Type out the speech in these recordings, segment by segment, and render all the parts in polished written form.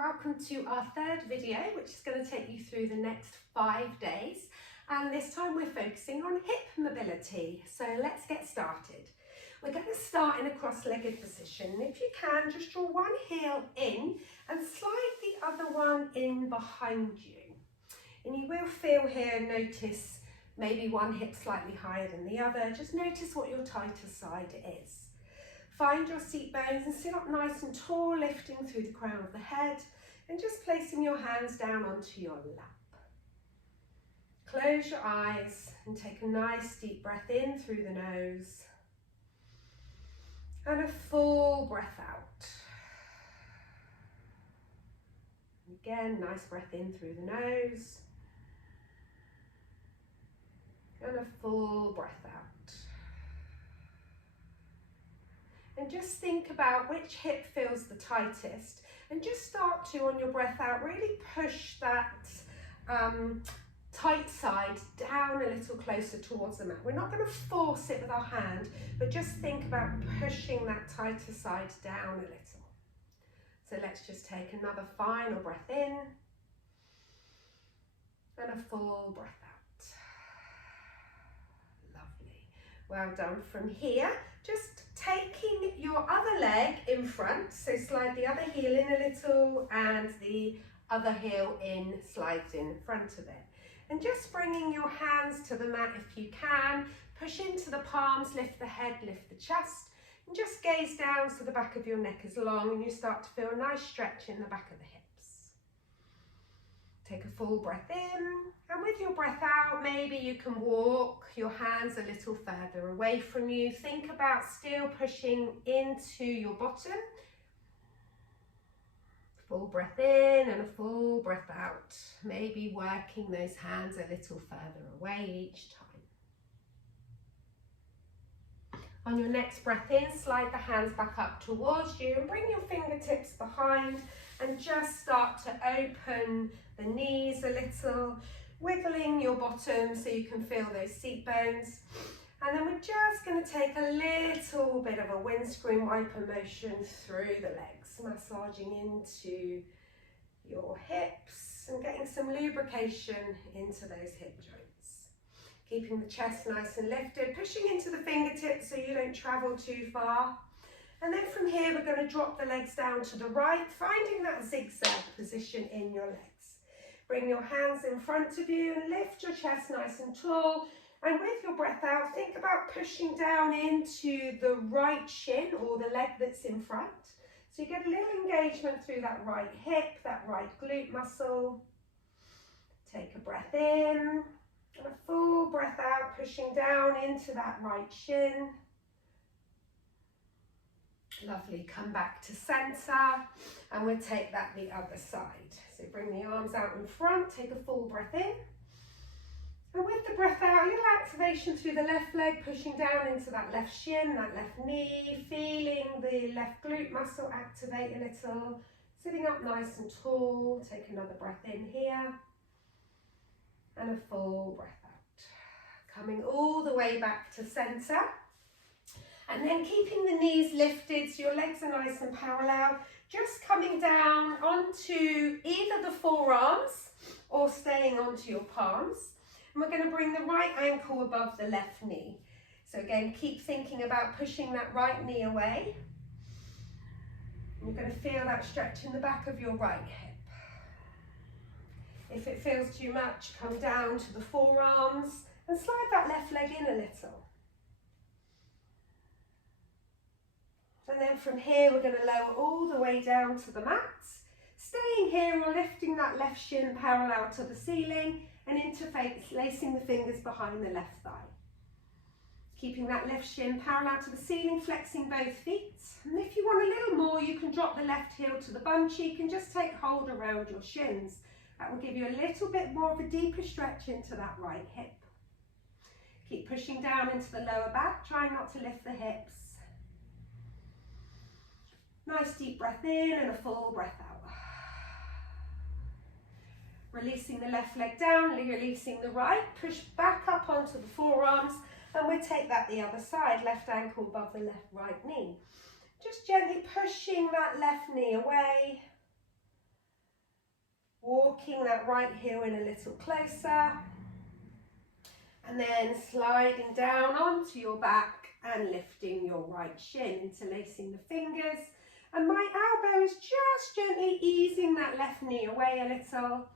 welcome to our third video, which is going to take you through the next 5 days. And this time we're focusing on hip mobility. So let's get started. We're going to start in a cross-legged position. If you can, just draw one heel in and slide the other one in behind you. And you will feel here, notice maybe one hip slightly higher than the other. Just notice what your tighter side is. Find your seat bones and sit up nice and tall, lifting through the crown of the head and just placing your hands down onto your lap. Close your eyes and take a nice deep breath in through the nose and a full breath out. Again, nice breath in through the nose and a full breath out. And just think about which hip feels the tightest and just start to, on your breath out, really push that tight side down a little closer towards the mat. We're not going to force it with our hand, but just think about pushing that tighter side down a little. So let's just take another final breath in and a full breath out. Lovely. Well done. From here, just taking your other leg in front, so slide the other heel in a little and the other heel in slides in front of it. And just bringing your hands to the mat if you can, push into the palms, lift the head, lift the chest, and just gaze down so the back of your neck is long and you start to feel a nice stretch in the back of the hips. Take a full breath in, and with your breath out, maybe you can walk your hands a little further away from you. Think about still pushing into your bottom. Full breath in and a full breath out. Maybe working those hands a little further away each time. On your next breath in, slide the hands back up towards you and bring your fingertips behind and just start to open the knees a little, wiggling your bottom so you can feel those seat bones. And then we're just going to take a little bit of a windscreen wiper motion through the legs, massaging into your hips and getting some lubrication into those hip joints. Keeping the chest nice and lifted, pushing into the fingertips so you don't travel too far. And then from here, we're going to drop the legs down to the right, finding that zigzag position in your legs. Bring your hands in front of you and lift your chest nice and tall. And with your breath out, think about pushing down into the right shin or the leg that's in front. So you get a little engagement through that right hip, that right glute muscle. Take a breath in and a full breath out, pushing down into that right shin. Lovely, come back to center and we'll take that the other side. So bring the arms out in front, take a full breath in. And with the breath out, a little activation through the left leg, pushing down into that left shin, that left knee, feeling the left glute muscle activate a little. Sitting up nice and tall, take another breath in here. And a full breath out. Coming all the way back to center. And then keeping the knees lifted so your legs are nice and parallel. Just coming down onto either the forearms or staying onto your palms. And we're going to bring the right ankle above the left knee. So again, keep thinking about pushing that right knee away. You're going to feel that stretch in the back of your right hip. If it feels too much, come down to the forearms and slide that left leg in a little. And then from here, we're going to lower all the way down to the mat. Staying here or lifting that left shin parallel to the ceiling and interlacing the fingers behind the left thigh. Keeping that left shin parallel to the ceiling, flexing both feet. And if you want a little more, you can drop the left heel to the bum cheek and just take hold around your shins. That will give you a little bit more of a deeper stretch into that right hip. Keep pushing down into the lower back, trying not to lift the hips. Nice deep breath in and a full breath out. Releasing the left leg down, releasing the right, push back up onto the forearms, and we'll take that the other side, left ankle above the right knee. Just gently pushing that left knee away that right heel in a little closer. And then sliding down onto your back and lifting your right shin, interlacing the fingers. And my elbow is just gently easing that left knee away a little.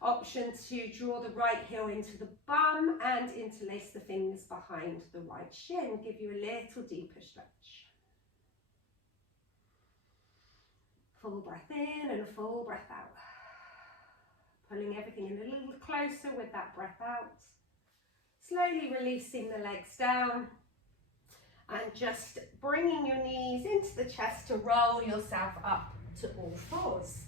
Option to draw the right heel into the bum and interlace the fingers behind the right shin. Give you a little deeper stretch. Full breath in and a full breath out. Pulling everything in a little closer with that breath out. Slowly releasing the legs down and just bringing your knees into the chest to roll yourself up to all fours.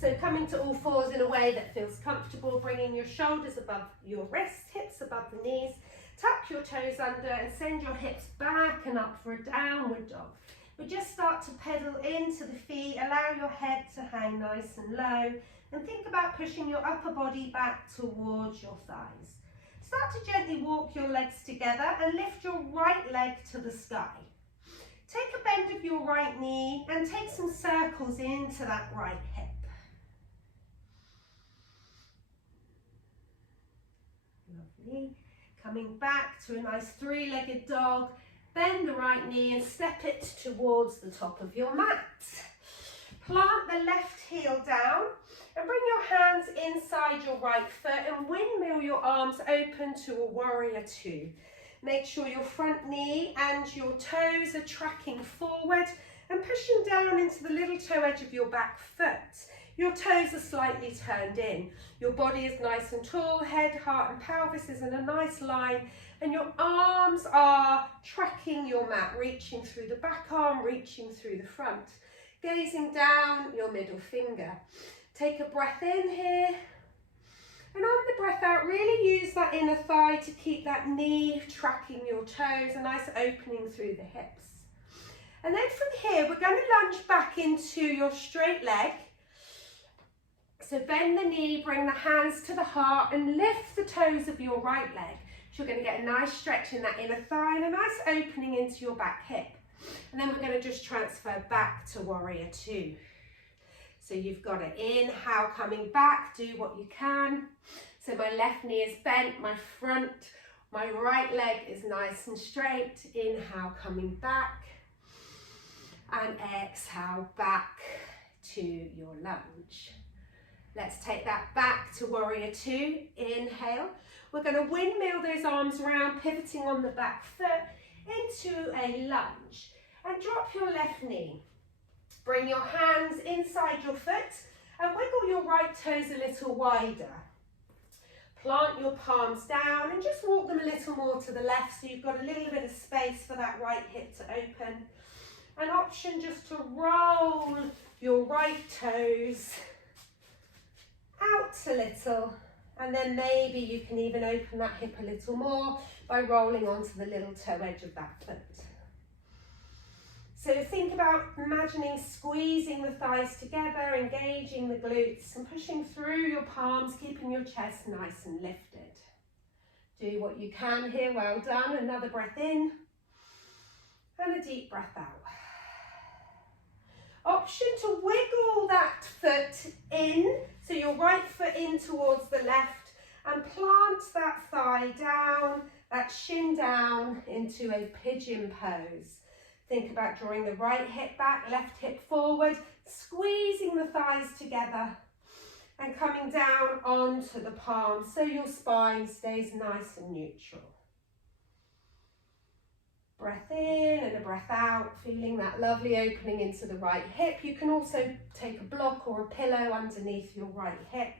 So coming to all fours in a way that feels comfortable, bringing your shoulders above your wrists, hips above the knees, tuck your toes under and send your hips back and up for a downward dog. But just start to pedal into the feet, allow your head to hang nice and low, and think about pushing your upper body back towards your thighs. Start to gently walk your legs together and lift your right leg to the sky. Take a bend of your right knee and take some circles into that right hip. Lovely. Coming back to a nice three-legged dog. Bend the right knee and step it towards the top of your mat. Plant the left heel down and bring your hands inside your right foot and windmill your arms open to a warrior two. Make sure your front knee and your toes are tracking forward and pushing down into the little toe edge of your back foot. Your toes are slightly turned in. Your body is nice and tall, head, heart and pelvis is in a nice line, and your arms are tracking your mat, reaching through the back arm, reaching through the front. Gazing down your middle finger. Take a breath in here, and on the breath out, really use that inner thigh to keep that knee tracking your toes, a nice opening through the hips. And then from here, we're going to lunge back into your straight leg. So bend the knee, bring the hands to the heart and lift the toes of your right leg. So you're going to get a nice stretch in that inner thigh and a nice opening into your back hip. And then we're going to just transfer back to warrior two. So you've got to inhale, coming back, do what you can. So my left knee is bent, my right leg is nice and straight. Inhale, coming back. And exhale, back to your lunge. Let's take that back to warrior two. Inhale. We're going to windmill those arms around, pivoting on the back foot into a lunge. And drop your left knee. Bring your hands inside your foot and wiggle your right toes a little wider. Plant your palms down and just walk them a little more to the left so you've got a little bit of space for that right hip to open. An option just to roll your right toes out a little, and then maybe you can even open that hip a little more by rolling onto the little toe edge of that foot. So think about imagining squeezing the thighs together, engaging the glutes and pushing through your palms, keeping your chest nice and lifted. Do what you can here, well done. Another breath in and a deep breath out. Option to wiggle that foot in, so your right foot in towards the left, and plant that thigh down, that shin down into a pigeon pose. Think about drawing the right hip back, left hip forward, squeezing the thighs together and coming down onto the palms so your spine stays nice and neutral. Breath in and a breath out, feeling that lovely opening into the right hip. You can also take a block or a pillow underneath your right hip.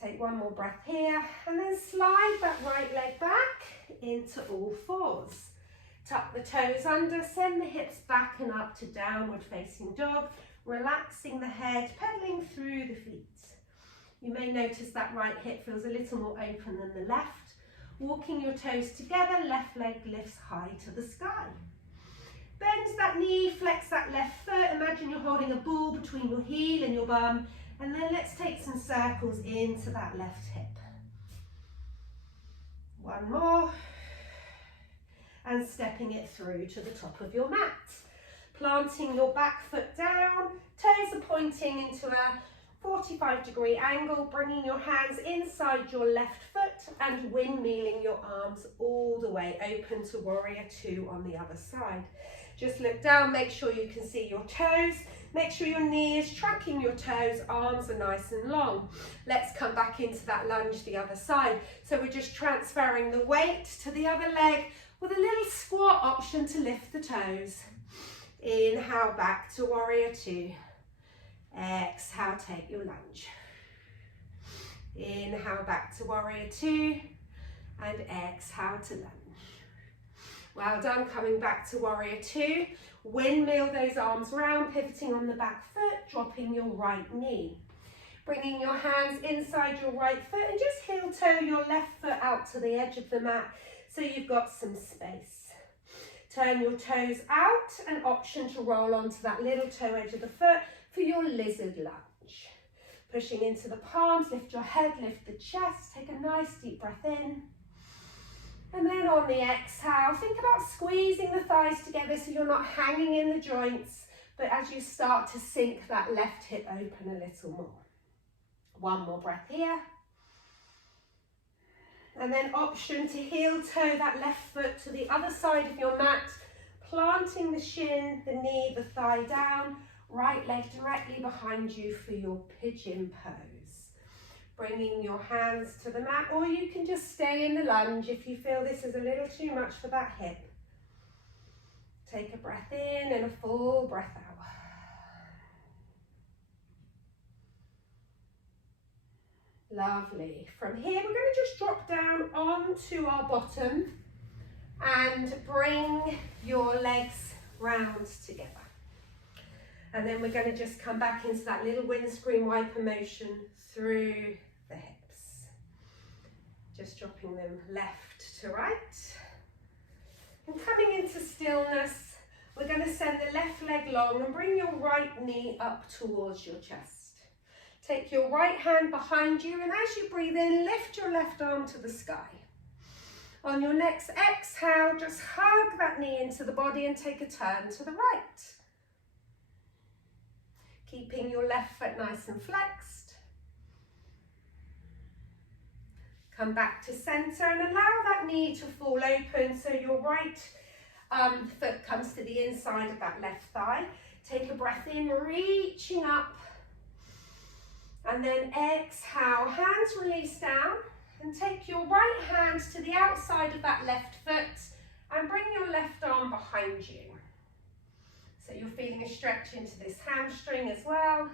Take one more breath here and then slide that right leg back into all fours. Tuck the toes under, send the hips back and up to downward facing dog, relaxing the head, pedaling through the feet. You may notice that right hip feels a little more open than the left. Walking your toes together, left leg lifts high to the sky. Bend that knee, flex that left foot. Imagine you're holding a ball between your heel and your bum. And then let's take some circles into that left hip. One more. And stepping it through to the top of your mat. Planting your back foot down, toes are pointing into a 45-degree angle, bringing your hands inside your left foot and windmilling your arms all the way open to warrior two on the other side. Just look down, make sure you can see your toes, make sure your knee is tracking your toes, arms are nice and long. Let's come back into that lunge the other side. So we're just transferring the weight to the other leg with a little squat option to lift the toes. Inhale back to warrior two. Exhale, take your lunge. Inhale back to warrior two and exhale to lunge. Well done, coming back to warrior two. Windmill those arms round, pivoting on the back foot, dropping your right knee. Bringing your hands inside your right foot and just heel toe your left foot out to the edge of the mat so you've got some space. Turn your toes out, an option to roll onto that little toe edge of the foot for your lizard lunge. Pushing into the palms, lift your head, lift the chest, take a nice deep breath in. And then on the exhale, think about squeezing the thighs together so you're not hanging in the joints, but as you start to sink that left hip open a little more. One more breath here. And then option to heel toe that left foot to the other side of your mat, planting the shin, the knee, the thigh down, right leg directly behind you for your pigeon pose. Bringing your hands to the mat, or you can just stay in the lunge if you feel this is a little too much for that hip. Take a breath in and a full breath out. Lovely. From here, we're going to just drop down onto our bottom and bring your legs round together. And then we're going to just come back into that little windscreen wiper motion through the hips. Just dropping them left to right. And coming into stillness, we're going to send the left leg long and bring your right knee up towards your chest. Take your right hand behind you, and as you breathe in, lift your left arm to the sky. On your next exhale, just hug that knee into the body and take a turn to the right. Keeping your left foot nice and flexed. Come back to center and allow that knee to fall open so your right foot comes to the inside of that left thigh. Take a breath in, reaching up. And then exhale, hands release down and take your right hand to the outside of that left foot and bring your left arm behind you. So you're feeling a stretch into this hamstring as well.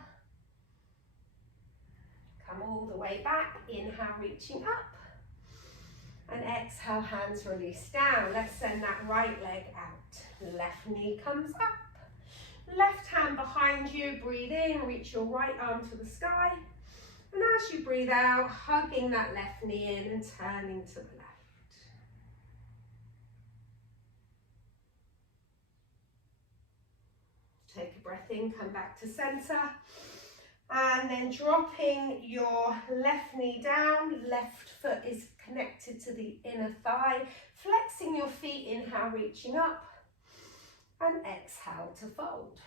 Come all the way back, inhale, reaching up. And exhale, hands release down. Let's send that right leg out. Left knee comes up. Left hand behind you, breathe in, reach your right arm to the sky. And as you breathe out, hugging that left knee in and turning to the left. Take a breath in, come back to center. And then dropping your left knee down, left foot is connected to the inner thigh. Flexing your feet, inhale, reaching up. And exhale to fold.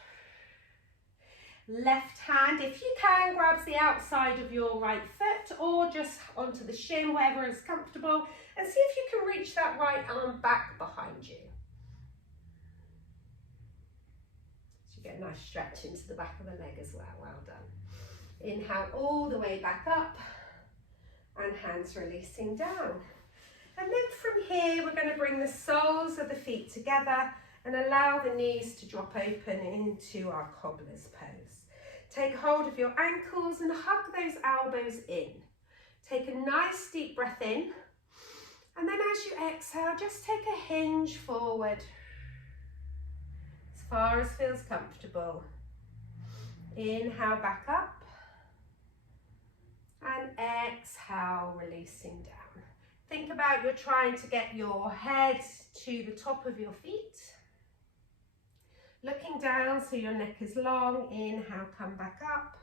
Left hand, if you can, grabs the outside of your right foot or just onto the shin, wherever is comfortable, and see if you can reach that right arm back behind you. So you get a nice stretch into the back of the leg as well. Well done. Inhale all the way back up and hands releasing down. And then from here, we're going to bring the soles of the feet together and allow the knees to drop open into our cobbler's pose. Take hold of your ankles and hug those elbows in. Take a nice deep breath in. And then as you exhale, just take a hinge forward. As far as feels comfortable. Inhale back up. And exhale, releasing down. Think about you're trying to get your head to the top of your feet. Looking down so your neck is long. Inhale, come back up.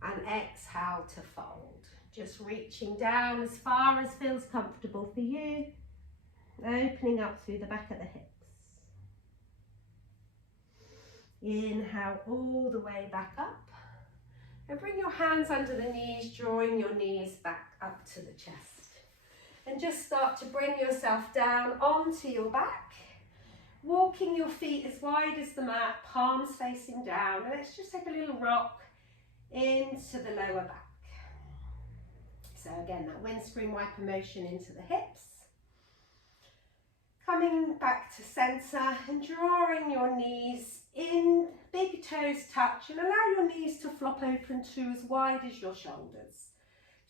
And exhale to fold. Just reaching down as far as feels comfortable for you. Opening up through the back of the hips. Inhale all the way back up. And bring your hands under the knees, drawing your knees back up to the chest. And just start to bring yourself down onto your back, walking your feet as wide as the mat, palms facing down. And let's just take a little rock into the lower back. So again, that windscreen wiper motion into the hips. Coming back to centre and drawing your knees in, big toes touch, and allow your knees to flop open to as wide as your shoulders.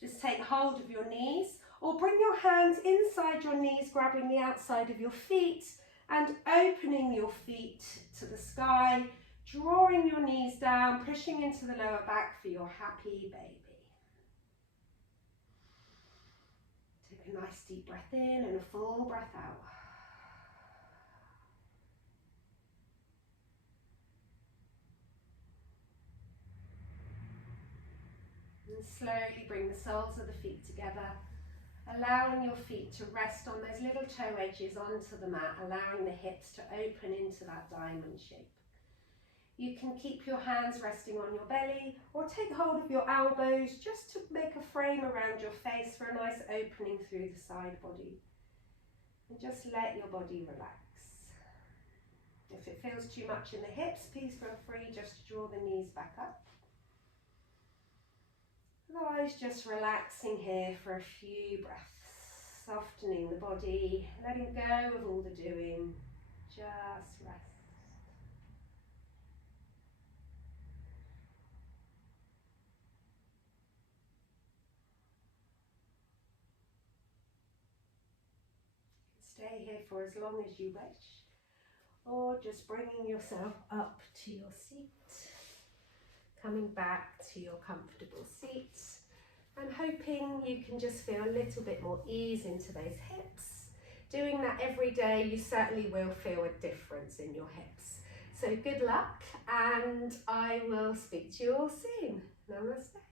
Just take hold of your knees, or bring your hands inside your knees, grabbing the outside of your feet and opening your feet to the sky, drawing your knees down, pushing into the lower back for your happy baby. Take a nice deep breath in and a full breath out. And slowly bring the soles of the feet together, allowing your feet to rest on those little toe edges onto the mat, allowing the hips to open into that diamond shape. You can keep your hands resting on your belly or take hold of your elbows just to make a frame around your face for a nice opening through the side body. And just let your body relax. If it feels too much in the hips, please feel free just to draw the knees back up. Otherwise, just relaxing here for a few breaths, softening the body, letting go of all the doing, just rest. Stay here for as long as you wish, or just bringing yourself up to your seat. Coming back to your comfortable seat and hoping you can just feel a little bit more ease into those hips. Doing that every day, you certainly will feel a difference in your hips. So good luck, and I will speak to you all soon. Namaste.